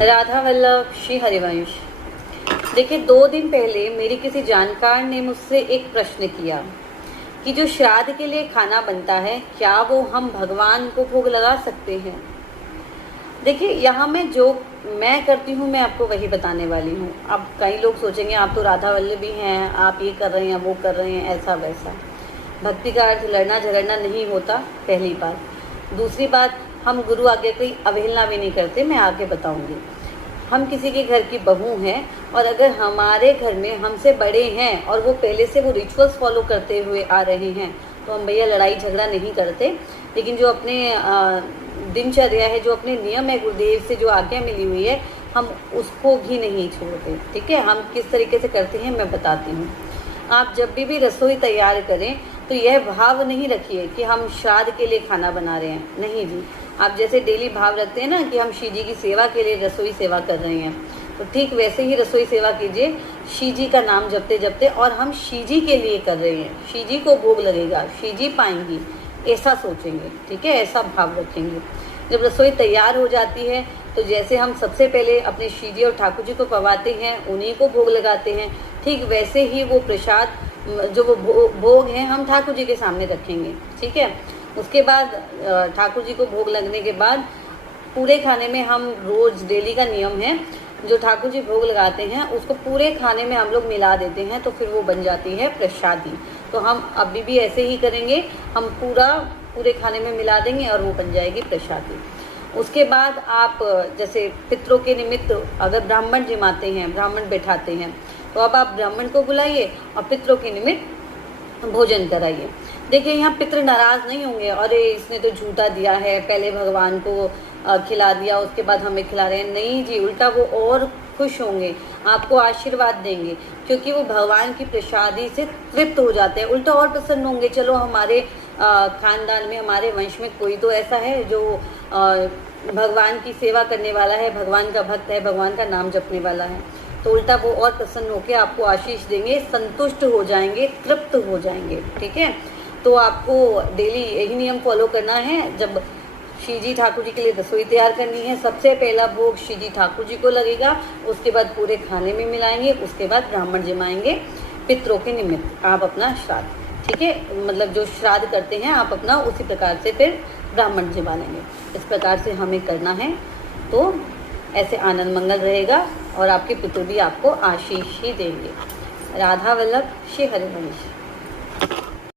राधा वल्लभ श्री हरिवंश। देखिए, 2 दिन पहले मेरी किसी जानकार ने मुझसे एक प्रश्न किया कि जो श्राद्ध के लिए खाना बनता है, क्या वो हम भगवान को भोग लगा सकते हैं। देखिए, यहाँ मैं करती हूँ, मैं आपको वही बताने वाली हूँ। अब कई लोग सोचेंगे आप तो राधा वल्लभी हैं, आप ये कर रहे हैं, वो कर रहे हैं, ऐसा वैसा। भक्ति का अर्थ लड़ना झगड़ना नहीं होता, पहली बात। दूसरी बात, हम गुरु आज्ञा की अवहेलना भी नहीं करते, मैं आगे बताऊंगी। हम किसी के घर की बहू हैं और अगर हमारे घर में हमसे बड़े हैं और वो पहले से वो रिचुअल्स फॉलो करते हुए आ रहे हैं तो हम भैया लड़ाई झगड़ा नहीं करते। लेकिन जो अपने दिनचर्या है, जो अपने नियम है, गुरुदेव से जो आज्ञा मिली हुई है, हम उसको भी नहीं छोड़ते। ठीक है, हम किस तरीके से करते हैं मैं बताती हूँ। आप जब भी रसोई तैयार करें तो यह भाव नहीं रखिए कि हम श्राद्ध के लिए खाना बना रहे हैं। नहीं जी, आप जैसे डेली भाव रखते हैं ना कि हम श्री जी की सेवा के लिए रसोई सेवा कर रहे हैं, तो ठीक वैसे ही रसोई सेवा कीजिए, श्री जी का नाम जपते जपते। और हम श्री जी के लिए कर रहे हैं, श्री जी को भोग लगेगा, श्री जी पाएंगी, ऐसा सोचेंगे। ठीक है, ऐसा भाव रखेंगे। जब रसोई तैयार हो जाती है तो जैसे हम सबसे पहले अपने श्री जी और ठाकुर जी को पवाते हैं, उन्हीं को भोग लगाते हैं, ठीक वैसे ही वो प्रसाद जो वो भोग हैं हम ठाकुर जी के सामने रखेंगे। ठीक है, उसके बाद ठाकुर जी को भोग लगने के बाद पूरे खाने में हम रोज डेली का नियम है, जो ठाकुर जी भोग लगाते हैं उसको पूरे खाने में हम लोग मिला देते हैं, तो फिर वो बन जाती है प्रसादी। तो हम अभी भी ऐसे ही करेंगे, हम पूरे खाने में मिला देंगे और वो बन जाएगी प्रसादी। उसके बाद आप जैसे पितरों के निमित्त अगर ब्राह्मण जिमाते हैं, ब्राह्मण बैठाते हैं, तो अब आप ब्राह्मण को बुलाइए और पितरों के निमित्त भोजन कराइए। देखिए, यहाँ पितृ नाराज नहीं होंगे, अरे इसने तो झूठा दिया है, पहले भगवान को खिला दिया उसके बाद हमें खिला रहे हैं। नहीं जी, उल्टा वो और खुश होंगे, आपको आशीर्वाद देंगे, क्योंकि वो भगवान की प्रसादी से तृप्त हो जाते हैं। उल्टा और प्रसन्न होंगे, चलो हमारे खानदान में, हमारे वंश में कोई तो ऐसा है जो भगवान की सेवा करने वाला है, भगवान का भक्त है, भगवान का नाम जपने वाला है। तो उल्टा वो और प्रसन्न होकर आपको आशीष देंगे, संतुष्ट हो जाएंगे, तृप्त हो जाएंगे। ठीक है, तो आपको डेली यही नियम फॉलो करना है। जब श्री जी ठाकुर जी के लिए रसोई तैयार करनी है, सबसे पहला भोग श्री जी ठाकुर जी को लगेगा, उसके बाद पूरे खाने में मिलाएंगे, उसके बाद ब्राह्मण जिमाएंगे पितरों के निमित्त आप अपना श्राद्ध। ठीक है, मतलब जो श्राद्ध करते हैं आप अपना उसी प्रकार से फिर ब्राह्मण जिमा लेंगे। इस प्रकार से हमें करना है, तो ऐसे आनंद मंगल रहेगा और आपके पितृ भी आपको आशीष ही देंगे। राधा वल्लभ श्री हरिवंश।